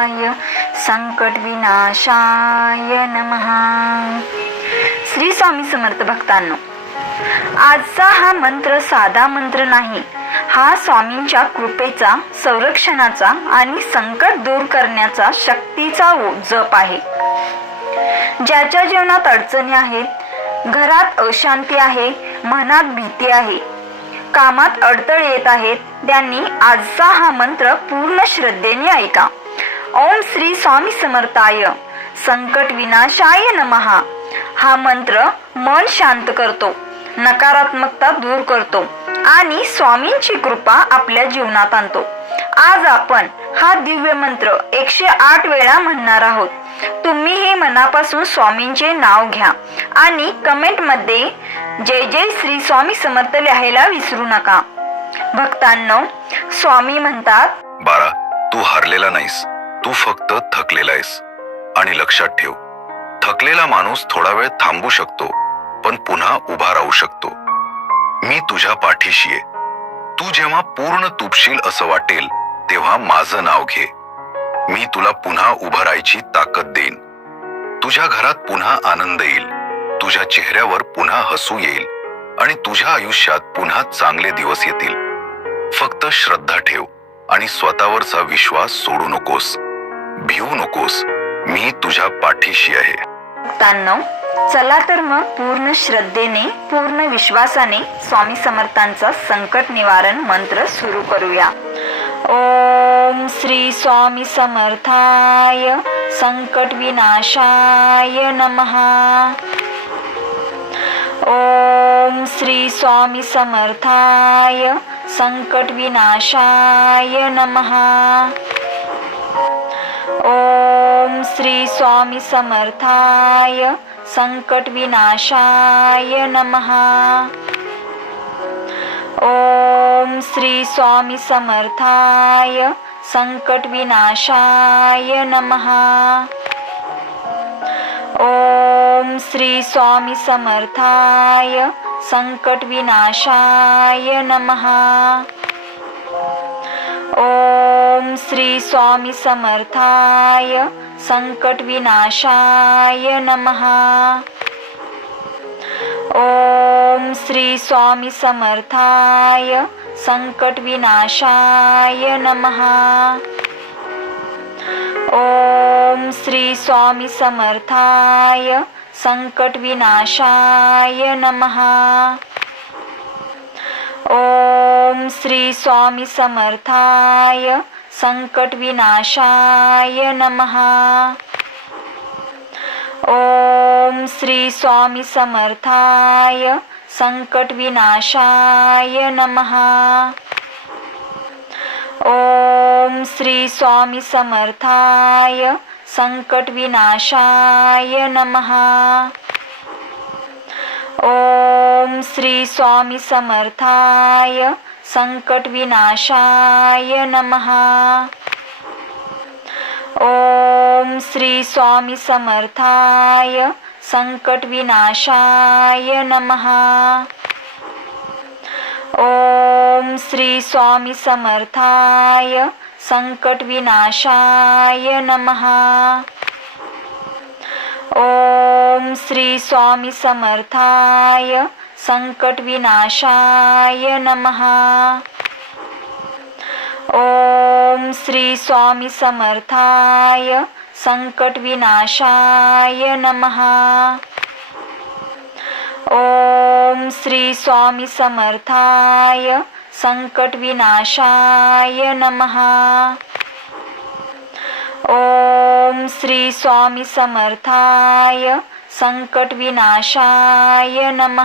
समर्थाय संकटविनाशाय नमः. श्री स्वामी समर्थ भक्तांनो, आजचा हा मंत्र साधा मंत्र नाही. हा स्वामींच्या कृपेचा, संरक्षणाचा आणि संकट दूर करण्याचा शक्तीचा जप आहे. ज्याच्या जीवनात अडचणी आहेत, घरात अशांती आहे, मनात भीती आहे, कामात अडथळे येत आहेत, त्यांनी आजचा हा मंत्र पूर्ण श्रद्धेने ऐका. ओम श्री स्वामी समर्थाय संकट विनाशाय नमः. हा मंत्र मन शांत करतो, नकारात्मकता दूर करतो आणि स्वामींची कृपा आपल्या जीवनात आणतो. आज आपण हा दिव्य मंत्र 108 वेळा म्हणणार आहोत. तुम्हीही मनापासून स्वामींचे नाव घ्या आणि कमेंट मध्ये जय जय श्री स्वामी समर्थ लिहायला विसरू नका. भक्तांनो, स्वामी म्हणतात, बाळा, तू हरलेला नाहीस, तू फक्त थकलेला आहेस. आणि लक्षात ठेव, थकलेला माणूस थोडा वेळ थांबू शकतो, पण पुन्हा उभा राहू शकतो. मी तुझ्या पाठीशी आहे. तू जेव्हा पूर्ण तुटशील असं वाटेल, तेव्हा माझं नाव घे. मी तुला पुन्हा उभं राहायची ताकद देईन. तुझ्या घरात पुन्हा आनंद येईल, तुझ्या चेहऱ्यावर पुन्हा हसू येईल आणि तुझ्या आयुष्यात पुन्हा चांगले दिवस येतील. फक्त श्रद्धा ठेव आणि स्वतःवरचा विश्वास सोडू नकोस. भिवू नकोस. मी तुझ्या पाठीशी आहे. भक्तांनो, चला तर मग पूर्ण श्रद्धेने, पूर्ण विश्वासाने स्वामी समर्थांचा संकट निवारण मंत्र सुरू करूया. ओम श्री स्वामी समर्थाय संकट विनाशाय नमः. ओम श्री स्वामी समर्थाय संकट विनाशाय नमः. ओम श्री स्वामी समर्थाय संकट विनाशाय नमः. ओम श्री स्वामी समर्थाय संकट विनाशाय नमः. ओम श्री स्वामी समर्थाय संकट विनाशाय नमः. ओम श्री स्वामी समर्थाय संकट विनाशाय नमः. ओम श्री स्वामी समर्थाय संकट विनाशाय नमः. ओम श्री स्वामी समर्थाय संकट विनाशाय नमः. ओम श्री स्वामी समर्थाय संकट विनाशाय नमः. ओम श्री स्वामी समर्थाय संकट विनाशाय नमः. ओम श्री स्वामी समर्थाय संकट विनाशाय नमः. ओम श्री स्वामी समर्थाय संकट विनाशाय नमः. ओम श्री स्वामी समर्थाय संकट विनाशाय नमः. ओम श्री स्वामी समर्थाय संकट विनाशाय नमः. ओम श्री स्वामी समर्थाय संकट विनाशाय नमः. ओम श्री स्वामी समर्थाय संकट विनाशाय नमः. ओम श्री स्वामी समर्थाय संकट विनाशाय नमः. ओम श्री स्वामी समर्थाय संकट विनाशाय नमः.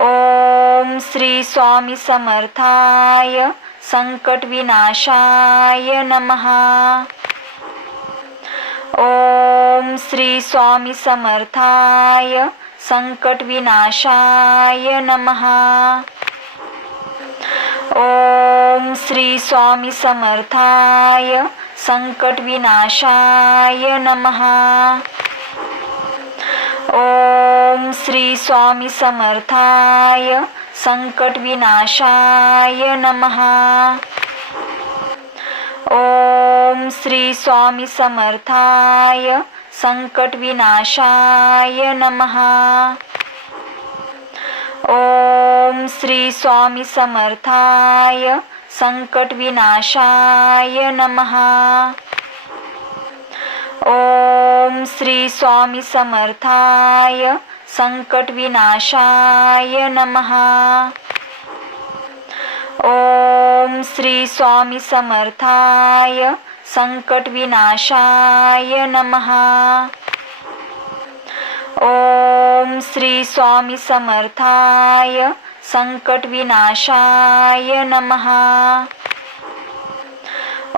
ओम श्री स्वामी समर्थाय संकट विनाशाय नमः. ओम श्री स्वामी समर्थाय संकट विनाशाय नमः. ओम श्री स्वामी समर्थाय संकट विनाशाय नमः. ओम श्री स्वामी समर्थाय संकट विनाशाय नमः. ओम श्री स्वामी समर्थाय संकट विनाशाय नमः. ओम श्री स्वामी समर्थाय संकट विनाशाय नमः. ओम श्री स्वामी समर्थाय संकट विनाशाय नमः. ओम श्री स्वामी समर्थाय संकट विनाशाय नमः. ओम श्री स्वामी समर्थाय संकट विनाशाय नमः.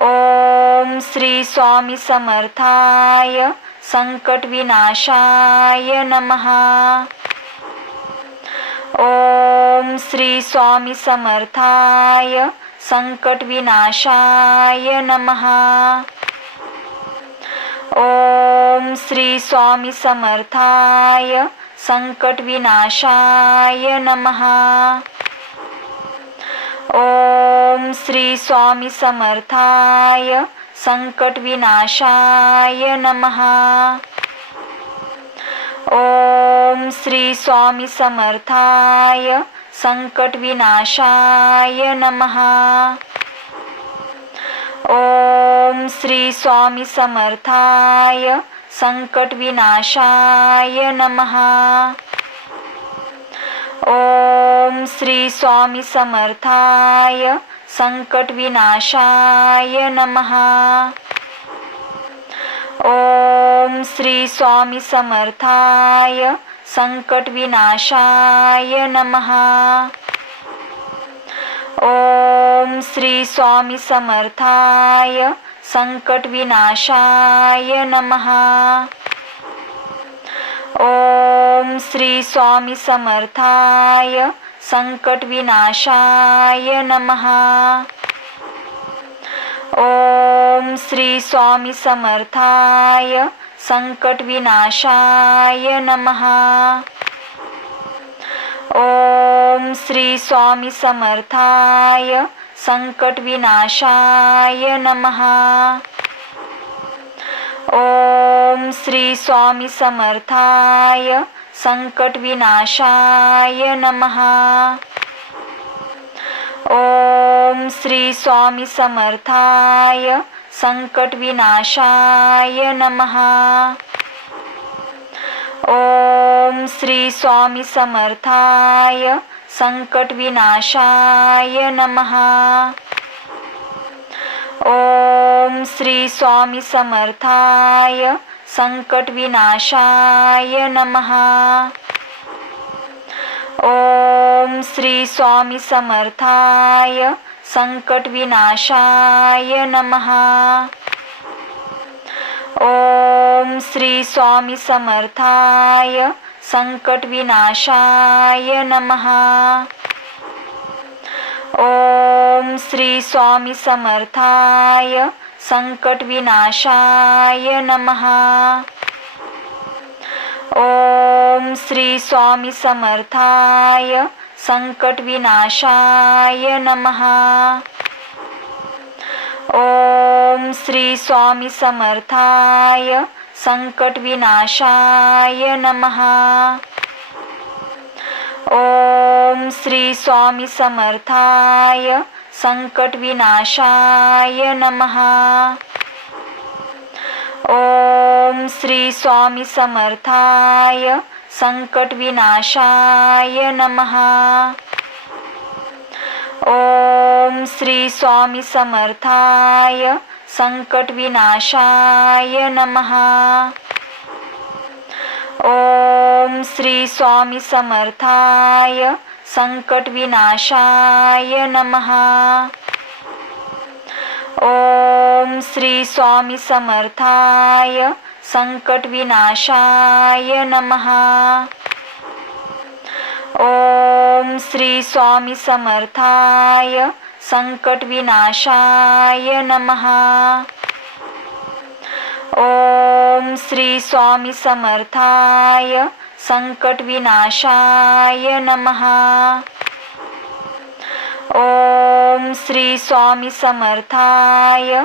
ओम श्री स्वामी समर्थाय संकट विनाशाय नमः. ओम श्री स्वामी समर्थाय संकट विनाशाय नमः. ओम श्री स्वामी समर्थाय संकट विनाशाय नमः. ओम श्री स्वामी समर्थाय संकट विनाशाय नमः. ओम श्री स्वामी समर्थाय संकट विनाशाय नमः. ओम श्री स्वामी समर्थाय संकट विनाशाय नमः. ओम श्री स्वामी समर्थाय संकट विनाशाय नमः. ओम श्री स्वामी समर्थाय संकट विनाशाय नमः. ओम श्री स्वामी समर्थाय संकट विनाशाय नमः. ओम श्री स्वामी समर्थाय संकट विनाशाय नमः. ओम श्री स्वामी समर्थाय संकट विनाशाय नमः. ओम श्री स्वामी समर्थाय संकट विनाशाय नमः. ओम श्री स्वामी समर्थाय संकट विनाशाय नमः. ओम श्री स्वामी समर्थाय संकट विनाशाय नमः. ओम श्री स्वामी समर्थाय संकट विनाशाय नमः. ओम श्री स्वामी समर्थाय संकट विनाशाय नमः. ओम श्री स्वामी समर्थाय संकट विनाशाय नमः. ओम श्री स्वामी समर्थाय संकट विनाशाय नमः. ओम श्री स्वामी समर्थाय संकट विनाशाय नमः. ओम श्री स्वामी समर्थाय संकट विनाशाय नमः. ओम श्री स्वामी समर्थाय संकट विनाशाय नमः. ओम श्री स्वामी समर्थाय संकट विनाशाय नमः. ओम श्री स्वामी समर्थाय संकट विनाशाय नमः. ओम श्री स्वामी समर्थाय संकट विनाशाय नमः. ओम श्री स्वामी समर्थाय संकट विनाशाय नमः. ओम श्री स्वामी समर्थाय संकट विनाशाय नमः. ओम श्री स्वामी समर्थाय संकट विनाशाय नमः. ओम श्री स्वामी समर्थाय संकट विनाशाय नमः. ओम श्री स्वामी समर्थाय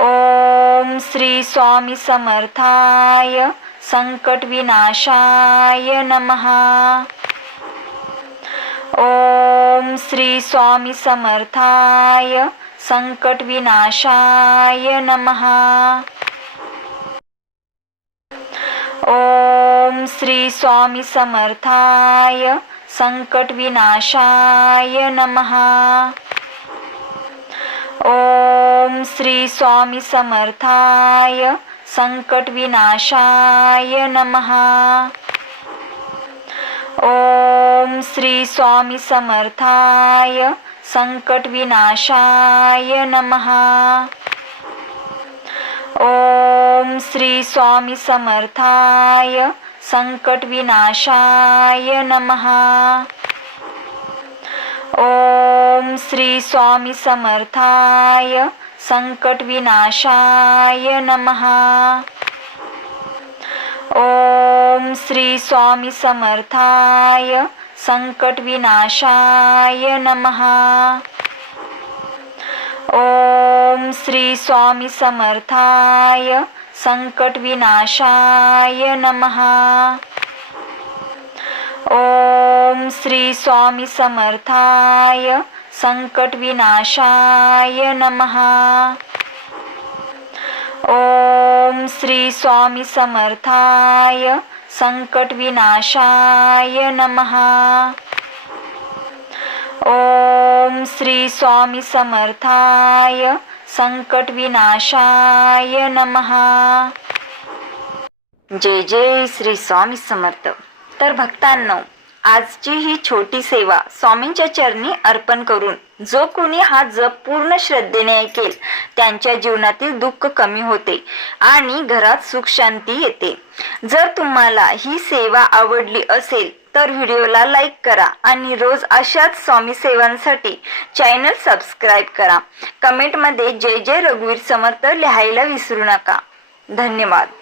ओम श्री स्वामी समर्थाय संकट विनाशाय नमः। ओम श्री स्वामी समर्थाय संकट विनाशाय नमः। ओम श्री स्वामी समर्थाय संकट विनाशाय नमः। ओम श्री स्वामी समर्थाय संकट विनाशाय नमः। ओम श्री स्वामी समर्थाय संकट विनाशाय नमः। ओम श्री स्वामी समर्थाय संकट विनाशाय नमः। ओम श्री स्वामी समर्थाय संकट विनाशाय नमः। ओम श्री स्वामी समर्थाय संकट विनाशाय नमः। ओम श्री स्वामी समर्थाय संकट विनाशाय नमः। ओम श्री स्वामी समर्थाय संकट विनाशाय नमः। ओम श्री स्वामी समर्थाय संकट विनाशाय नमः। ओम श्री स्वामी समर्थाय संकट विनाशाय नमः। जय जय श्री स्वामी समर्थ। तर भक्तांनो, आजची ही छोटी सेवा स्वामींच्या चरणी अर्पण करून जो कोणी हा जप पूर्ण श्रद्धेने ऐकेल त्यांच्या जीवनातील दुःख कमी होते आणि घरात सुख शांती येते। जर तुम्हाला ही सेवा आवडली असेल तर व्हिडिओला लाईक करा आणि रोज अशाच स्वामी सेवांसाठी चॅनल सबस्क्राईब करा। कमेंटमध्ये जय जय रघुवीर समर्थ लिहायला विसरू नका। धन्यवाद।